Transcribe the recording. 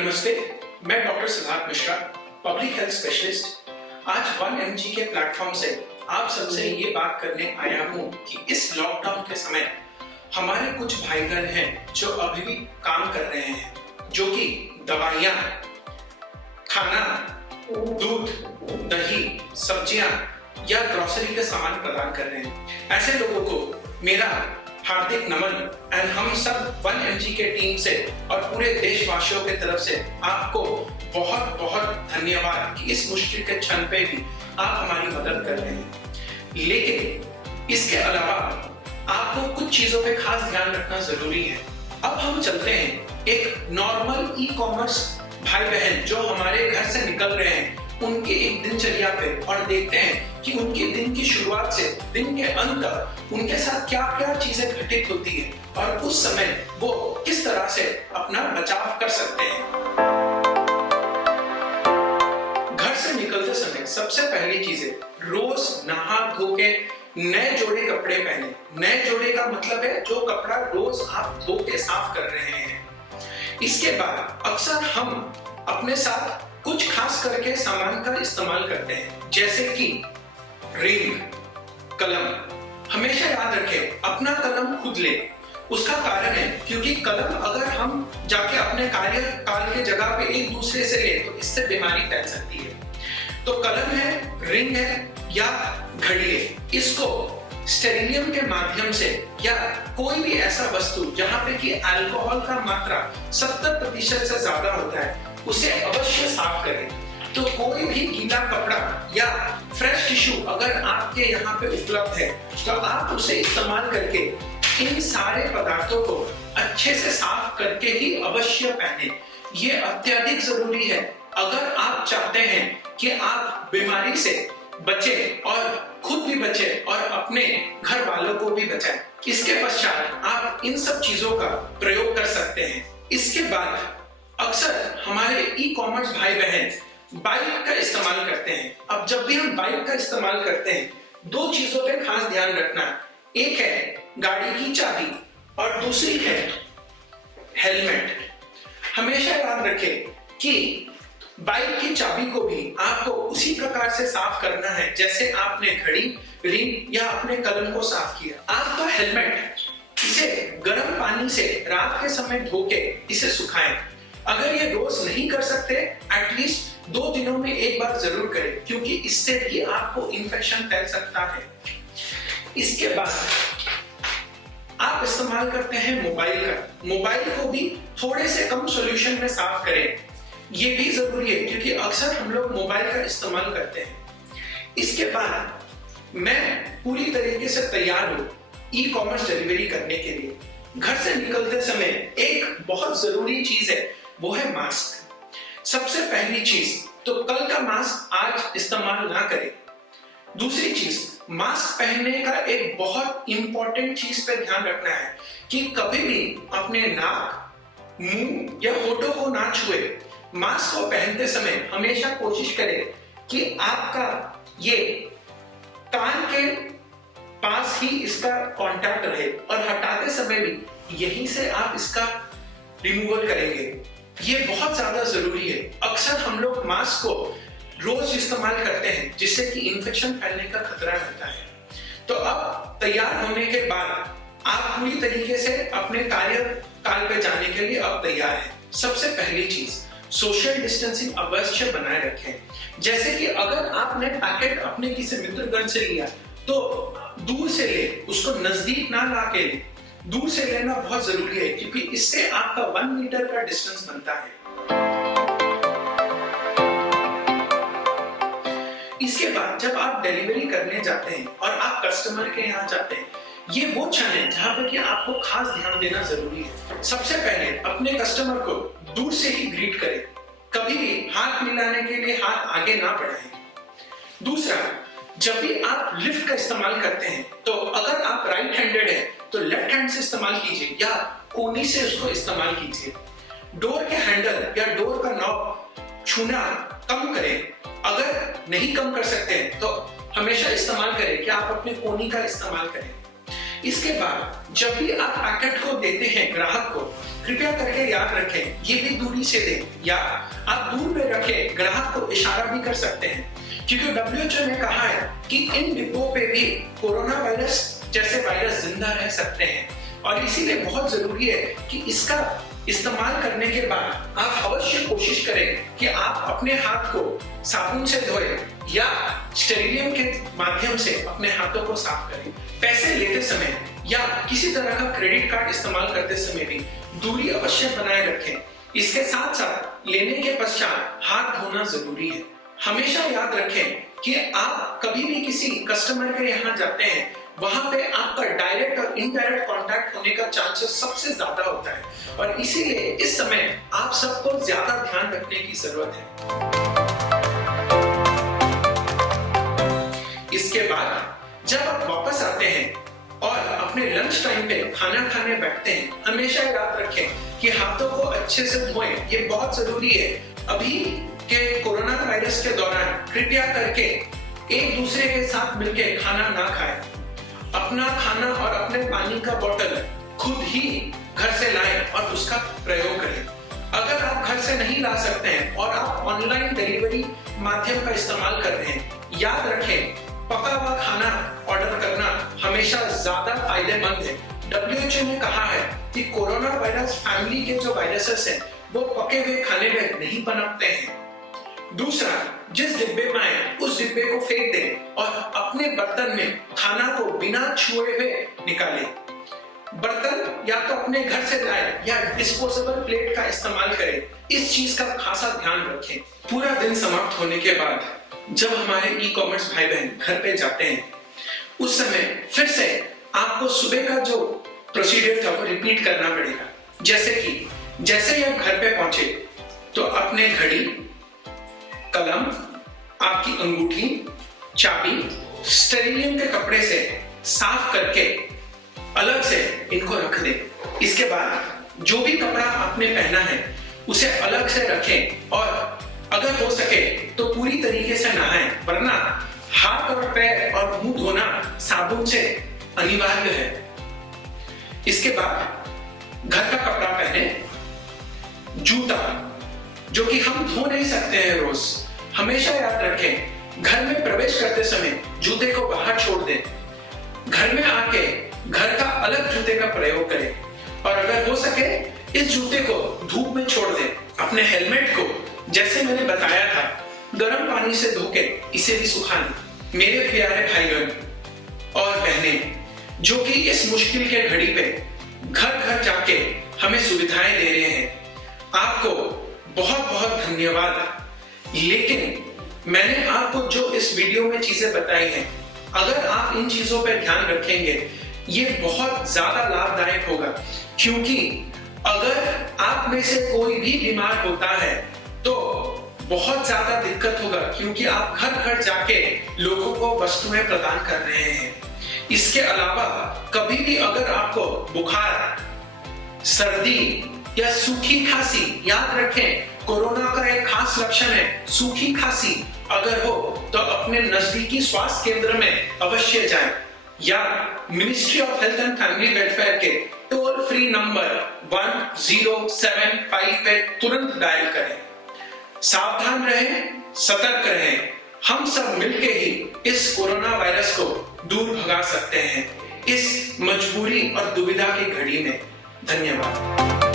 नमस्ते, मैं doctor Siddharth Mishra, public health specialist. आज 1mg के प्लेटफॉर्म से आप सबसे ये बात करने आया हूँ कि इस लॉकडाउन के समय हमारे कुछ भाई बहन हैं जो अभी भी काम कर रहे हैं, जो कि दवाइयाँ, खाना, दूध, दही, सब्जियां या ग्रोसरी के सामान प्रदान कर रहे हैं। ऐसे लोगों को मेरा हार्दिक नमन एंड हम सब 1mg के टीम से और पूरे देशवासियों के तरफ से आपको बहुत बहुत धन्यवाद कि इस मुश्किल के क्षण पे भी आप हमारी मदद कर रहे हैं। लेकिन इसके अलावा आपको कुछ चीजों पे खास ध्यान रखना जरूरी है। अब हम चलते हैं एक नॉर्मल ई-कॉमर्स भाई बहन जो हमारे घर से निकल रहे हैं उनके एक दिनचर्या पे और देखते हैं कि उनके दिन की शुरुआत से दिन के अंत तक उनके साथ क्या क्या चीजें घटित होती है और उस समय वो किस तरह से अपना बचाव कर सकते हैं। घर से निकलते समय सबसे पहली चीज है रोज नहा धो के नए जोड़े कपड़े पहने। नए जोड़े का मतलब है जो कपड़ा रोज आप धो के साफ कर रहे हैं। इसके बाद अक्सर हम अपने साथ कुछ खास करके सामान का इस्तेमाल करते हैं, जैसे कि रिंग, कलम। हमेशा याद रखें अपना कलम खुद ले। उसका कारण है क्योंकि कलम अगर हम जाके अपने कार्यकाल के जगह पे एक दूसरे से ले तो इससे बीमारी फैल सकती है। तो कलम है, रिंग है या घड़ी है, इसको स्टेरिलियम के माध्यम से या कोई भी ऐसा वस्तु जहां पे कि अल्कोहल का मात्रा 70% से ज्यादा होता है उसे अवश्य साफ करें। तो कोई भी गीला कपड़ा या फ्रेश टिश्यू अगर आपके यहाँ पे उपलब्ध है तो आप उसे इस्तेमाल करके इन सारे पदार्थों को अच्छे से साफ करके ही अवश्य पहने। ये अत्यधिक जरूरी है अगर आप चाहते हैं कि आप बीमारी से बचे और खुद भी बचे और अपने घर वालों को भी बचाएं। इसके पश्चात आप इन सब चीजों का प्रयोग कर सकते हैं। इसके बाद अक्सर हमारे ई-कॉमर्स भाई बहन बाइक का इस्तेमाल करते हैं। अब जब भी हम बाइक का इस्तेमाल करते हैं दो चीजों पे खास ध्यान रखना। एक है गाड़ी की चाबी और दूसरी है हेलमेट। हमेशा याद रखें कि बाइक की चाबी को भी आपको उसी प्रकार से साफ करना है जैसे आपने घड़ी, रिंग या अपने कलम को साफ किया। आपका हेलमेट, इसे गर्म पानी से रात के समय धो के इसे सुखाएं। अगर ये रोज नहीं कर सकते एटलीस्ट 2 दिनों में एक बार जरूर करें क्योंकि इससे भी आपको इन्फेक्शन फैल सकता है। इसके बाद आप इस्तेमाल करते हैं मोबाइल का। मोबाइल को भी थोड़े से कम सॉल्यूशन में साफ करें, ये भी जरूरी है क्योंकि अक्सर हम लोग मोबाइल का इस्तेमाल करते हैं। इसके बाद मैं पूरी तरीके से तैयार हूं ई-कॉमर्स डिलीवरी करने के लिए। घर से निकलते समय एक बहुत जरूरी चीज है, वो है मास्क। सबसे पहली चीज तो कल का मास्क आज इस्तेमाल ना करें। दूसरी चीज, मास्क पहनने का एक बहुत इंपॉर्टेंट चीज पे ध्यान रखना है कि कभी भी अपने नाक, मुंह या होठों को ना छुए। मास्क को पहनते समय हमेशा कोशिश करें कि आपका ये कान के पास ही इसका कांटेक्ट रहे और हटाते समय भी यहीं से आप इसका रिमूवल करेंगे। ये बहुत ज्यादा जरूरी है। अक्सर हम लोग मास्क को रोज इस्तेमाल करते हैं जिससे कि इन्फेक्शन फैलने का खतरा रहता है। तो अब तैयार होने के बाद आप पूरी तरीके से अपने कार्यकाल पे जाने के लिए अब तैयार हैं। सबसे पहली चीज सोशल डिस्टेंसिंग अवश्य बनाए रखें। जैसे कि अगर आपने पैकेट अपने किसी मित्रगण से लिया तो दूर से ले, उसको नजदीक ना ला के ले। दूर से लेना बहुत जरूरी है क्योंकि इससे आपका 1 मीटर का डिस्टेंस बनता है। इसके बाद जब आप डिलीवरी करने जाते हैं और आप कस्टमर के यहाँ जाते हैं, ये वो क्षण है जहां पर कि आपको खास ध्यान देना जरूरी है। सबसे पहले अपने कस्टमर को दूर से ही ग्रीट करें। कभी भी हाथ मिलाने के लिए हाथ आगे ना बढ़ाएं। दूसरा, जब भी आप लिफ्ट का इस्तेमाल करते हैं तो अगर आप राइट हैंडेड है तो लेफ्ट हैंड से इस्तेमाल कीजिए या कोनी से उसको इस्तेमाल कीजिए। डोर के हैंडल या डोर का नॉब छूना कम करें। अगर नहीं कम कर सकते हैं तो हमेशा इस्तेमाल करें कि आप अपने कोनी का इस्तेमाल करें। इसके बाद जब भी आप पैकेट को देते हैं ग्राहक को, कृपया करके याद रखें ये भी दूरी से दें, या आप दूर में रखें, ग्राहक को इशारा भी कर सकते हैं, क्योंकि WHO ने कहा है कि इन डिब्बों पे भी कोरोना वायरस जैसे वायरस जिंदा रह सकते हैं, और इसीलिए बहुत जरूरी है कि इसका इस्तेमाल करने के बाद आप अवश्य कोशिश करें कि आप अपने हाथ को साबुन से धोएं या स्टेरिलियम के माध्यम से अपने हाथों को साफ करें। पैसे लेते समय या किसी तरह का क्रेडिट कार्ड इस्तेमाल करते समय भी दूरी अवश्य बनाए रखें। इसके साथ साथ लेने के पश्चात हाथ धोना जरूरी है। हमेशा याद रखें कि आप कभी भी किसी कस्टमर के यहाँ जाते हैं, वहां पे आपका डायरेक्ट और इनडायरेक्ट कांटेक्ट होने का चांसेस सबसे ज्यादा होता है, और इसीलिए इस समय आप सबको ज्यादा ध्यान रखने की जरूरत है। इसके बाद जब आप वापस आते हैं और अपने लंच टाइम पे खाना खाने बैठते हैं, हमेशा याद रखें कि हाथों को अच्छे से धोएं, ये बहुत जरूरी है। अभी के कोरोना वायरस के दौरान कृपया करके एक दूसरे के साथ मिलकर खाना ना खाएं। अपना खाना और अपने पानी का बोतल खुद ही घर से लाएं और उसका प्रयोग करें। अगर आप घर से नहीं ला सकते हैं और आप ऑनलाइन डिलीवरी माध्यम का इस्तेमाल कर रहे हैं, याद रखें पका हुआ खाना ऑर्डर करना हमेशा ज्यादा फायदेमंद है। WHO ने कहा है कि कोरोना वायरस फैमिली के जो वायरसेस हैं वो पके हुए खाने में नहीं पनपते हैं। दूसरा, जिस डिब्बे में आए उस डिब्बे को फेंक दें और अपने बर्तन में खाना को बिना छुए हुए निकालें। बर्तन या तो अपने घर से लाएं या डिस्पोजेबल प्लेट का इस्तेमाल करें। इस चीज का खासा ध्यान रखें। पूरा दिन समाप्त होने के बाद जब हमारे ई-कॉमर्स भाई बहन घर पे जाते हैं, उस समय फिर से आपको सुबह का जो प्रोसीजर था वो रिपीट करना पड़ेगा। जैसे ही आप घर पे पहुंचे तो अपने घड़ी, कलम, आपकी अंगूठी, चाबी स्टेरिलियम के कपड़े से साफ करके अलग से इनको रख दें। इसके बाद जो भी कपड़ा आपने पहना है उसे अलग से रखें, और अगर हो सके तो पूरी तरीके से नहाएं, वरना हाथ और पैर और मुंह धोना साबुन से अनिवार्य है। इसके बाद घर का कपड़ा पहने, जूता जो कि हम धो नहीं सकते हैं रोज, हमेशा याद रखें घर में प्रवेश करते समय जूते को बाहर छोड़ दें। घर में आके घर का अलग जूते का प्रयोग करें, और अगर हो सके इस जूते को धूप में छोड़ दें। अपने हेलमेट को जैसे मैंने बताया था गर्म पानी से धोके इसे भी सुखा लें। मेरे प्यारे भाई बहन और बहनें जो कि इस मुश्किल के घड़ी पे घर घर जाके हमें सुविधाएं दे रहे हैं, आपको बहुत बहुत धन्यवाद। लेकिन मैंने आपको जो इस वीडियो में चीजें बताई हैं, अगर आप इन चीजों पर ध्यान रखेंगे ये बहुत ज्यादा लाभदायक होगा, क्योंकि अगर आप में से कोई भी बीमार होता है तो बहुत ज्यादा दिक्कत होगा, क्योंकि आप घर घर जाके लोगों को वस्तुएं प्रदान कर रहे हैं। इसके अलावा कभी भी अगर आपको बुखार, सर्दी या सूखी खांसी, याद रखें कोरोना का एक खास लक्षण है सूखी खांसी, अगर हो तो अपने नजदीकी स्वास्थ्य केंद्र में अवश्य जाएं, या ministry of health and family welfare के टोल फ्री नंबर 1075 पे तुरंत डायल करें। सावधान रहें, सतर्क रहें। हम सब मिलके ही इस कोरोना वायरस को दूर भगा सकते हैं इस मजबूरी और दुविधा की घड़ी में। धन्यवाद।